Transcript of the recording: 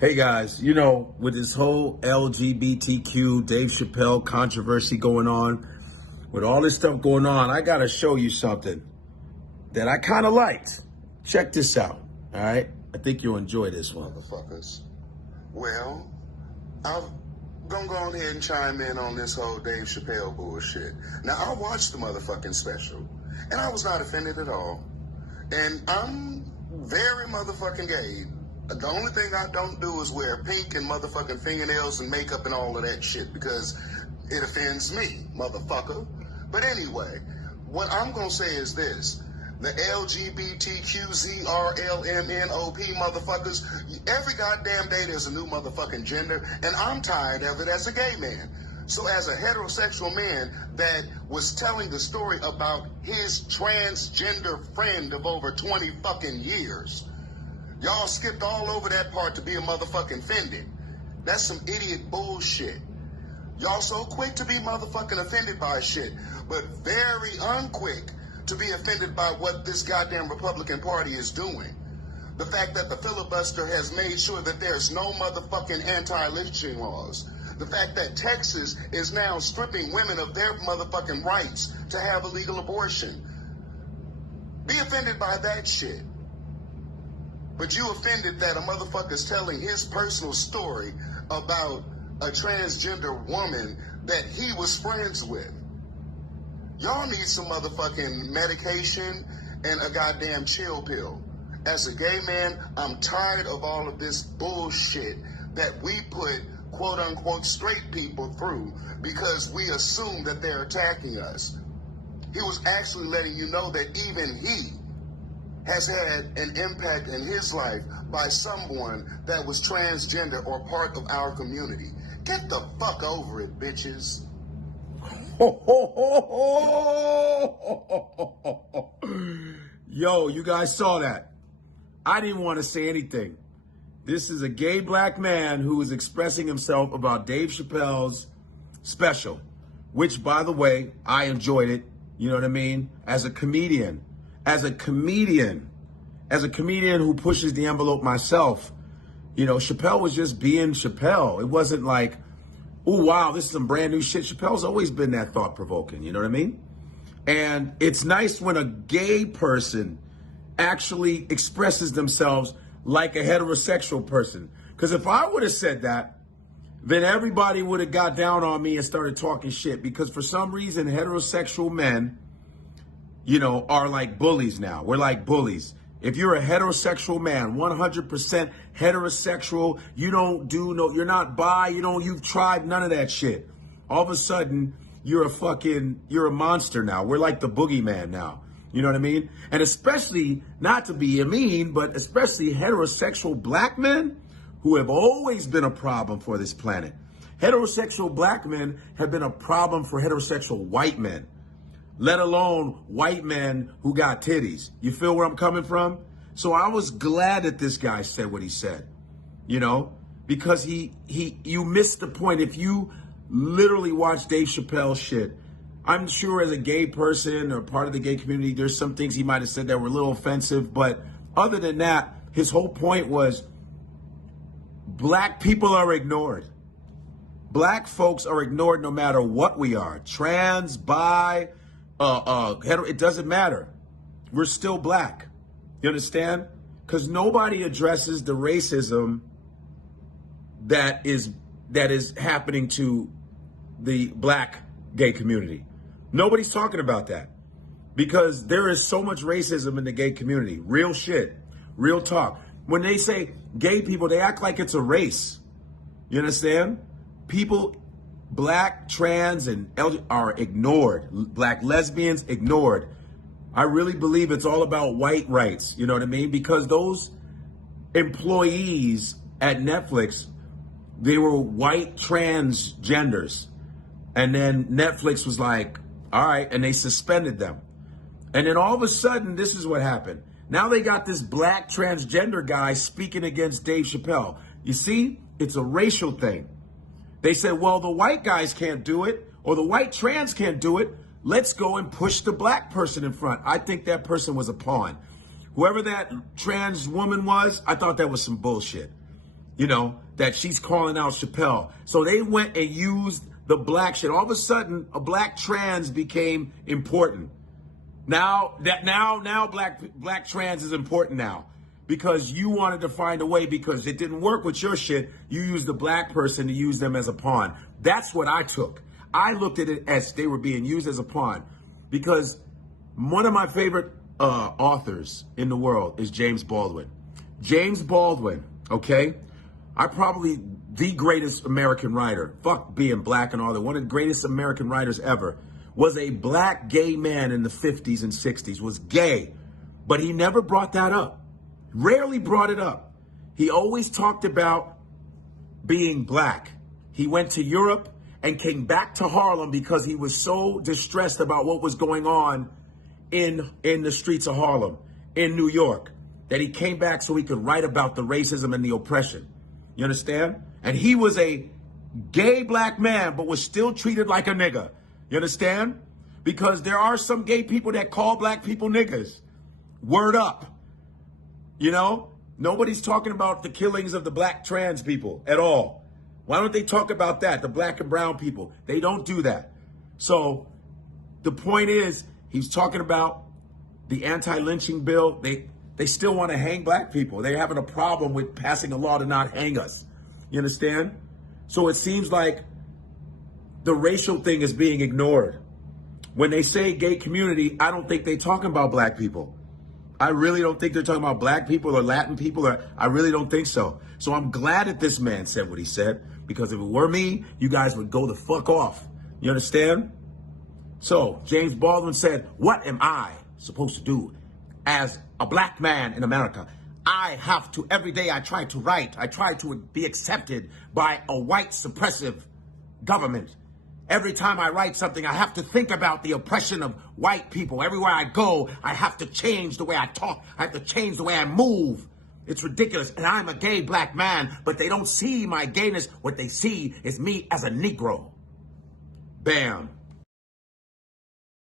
Hey guys, you know, with this whole LGBTQ Dave Chappelle controversy going on, with all this stuff going on, I gotta show you something that I kind of liked. Check this out, all right? I think you'll enjoy this one. Motherfuckers. Well, I'm gonna go ahead and chime in on this whole Dave Chappelle bullshit. Now, I watched the motherfucking special, and I was not offended at all. And I'm very motherfucking gay. The only thing I don't do is wear pink and motherfucking fingernails and makeup and all of that shit because it offends me, motherfucker. But anyway, what I'm gonna say is this. The LGBTQZRLMNOP motherfuckers, every goddamn day there's a new motherfucking gender, and I'm tired of it as a gay man. So as a heterosexual man that was telling the story about his transgender friend of over 20 fucking years, y'all skipped all over that part to be a motherfucking offended. That's some idiot bullshit. Y'all so quick to be motherfucking offended by shit, but very unquick to be offended by what this goddamn Republican Party is doing. The fact that the filibuster has made sure that there's no motherfucking anti-lynching laws. The fact that Texas is now stripping women of their motherfucking rights to have a legal abortion. Be offended by that shit. But you offended that a motherfucker's telling his personal story about a transgender woman that he was friends with. Y'all need some motherfucking medication and a goddamn chill pill. As a gay man, I'm tired of all of this bullshit that we put quote unquote straight people through because we assume that they're attacking us. He was actually letting you know that even he has had an impact in his life by someone that was transgender or part of our community. Get the fuck over it, bitches. Yo, you guys saw that. I didn't want to say anything. This is a gay black man who is expressing himself about Dave Chappelle's special, which, by the way, I enjoyed it. You know what I mean? As a comedian who pushes the envelope myself, you know, Chappelle was just being Chappelle. It wasn't like, oh, wow, this is some brand new shit. Chappelle's always been that thought-provoking, you know what I mean? And it's nice when a gay person actually expresses themselves like a heterosexual person. Because if I would have said that, then everybody would have got down on me and started talking shit. Because for some reason, heterosexual men, you know, are like bullies now. We're like bullies. If you're a heterosexual man, 100% heterosexual, you're not bi, you've tried none of that shit. All of a sudden, you're a monster now. We're like the boogeyman now. You know what I mean? And especially, not to be mean, but especially heterosexual black men who have always been a problem for this planet. Heterosexual black men have been a problem for heterosexual white men, let alone white men who got titties. You feel where I'm coming from? So I was glad that this guy said what he said, you know, because you missed the point. If you literally watch Dave Chappelle's shit, I'm sure as a gay person or part of the gay community, there's some things he might have said that were a little offensive. But other than that, his whole point was black people are ignored. Black folks are ignored no matter what we are. Trans, bi, hetero, it doesn't matter. We're still black. You understand? Because nobody addresses the racism that is happening to the black gay community. Nobody's talking about that because there is so much racism in the gay community. Real shit, real talk. When they say gay people, they act like it's a race. You understand? People, black, trans, and LGBT are ignored. Black lesbians ignored. I really believe it's all about white rights. You know what I mean? Because those employees at Netflix, they were white transgenders. And then Netflix was like, all right, and they suspended them. And then all of a sudden, this is what happened. Now they got this black transgender guy speaking against Dave Chappelle. You see, it's a racial thing. They said, well, the white guys can't do it, or the white trans can't do it. Let's go and push the black person in front. I think that person was a pawn. Whoever that trans woman was, I thought that was some bullshit. that she's calling out Chappelle. So they went and used the black shit. All of a sudden, a black trans became important. Now black trans is important now because you wanted to find a way, because it didn't work with your shit. You used the black person to use them as a pawn. That's what I took. I looked at it as they were being used as a pawn, because one of my favorite authors in the world is James Baldwin. James Baldwin, okay? Probably the greatest American writer. Fuck being black and all that. One of the greatest American writers ever. Was a black gay man in the 50s and 60s. Was gay. But he never brought that up. Rarely brought it up. He always talked about being black. He went to Europe and came back to Harlem because he was so distressed about what was going on in the streets of Harlem, in New York, that he came back so he could write about the racism and the oppression. You understand? And he was a gay black man, but was still treated like a nigga. You understand? Because there are some gay people that call black people niggas. Word up. Nobody's talking about the killings of the black trans people at all. Why don't they talk about that? The black and brown people. They don't do that. So the point is, he's talking about the anti-lynching bill. They still want to hang black people. They're having a problem with passing a law to not hang us. You understand? So it seems like the racial thing is being ignored. When they say gay community, I don't think they're talking about black people. I really don't think they're talking about black people or Latin people. I really don't think so. So I'm glad that this man said what he said, because if it were me, you guys would go the fuck off. You understand? So James Baldwin said, what am I supposed to do as a black man in America? I have to, every day I try to write, I try to be accepted by a white suppressive government. Every time I write something, I have to think about the oppression of white people. Everywhere I go, I have to change the way I talk. I have to change the way I move. It's ridiculous. And I'm a gay black man, but they don't see my gayness. What they see is me as a Negro. Bam.